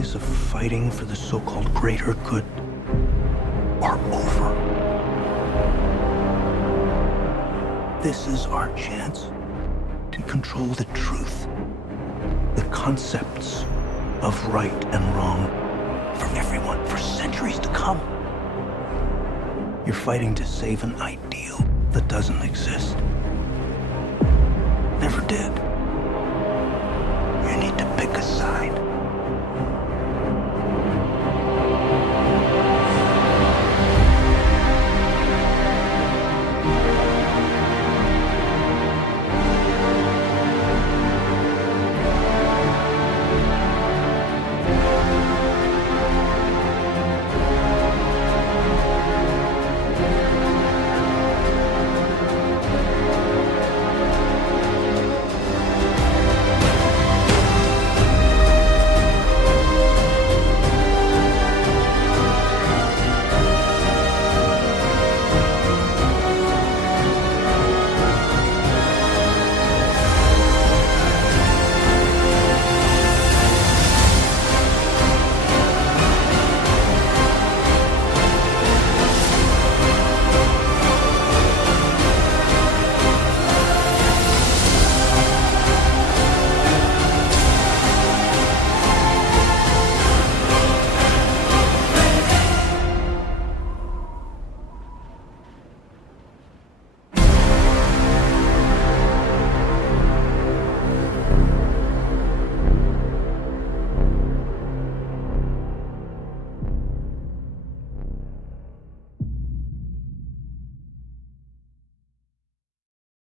days of fighting for the so-called greater good are over. This is our chance to control the truth, the concepts of right and wrong for everyone for centuries to come. You're fighting to save an ideal that doesn't exist.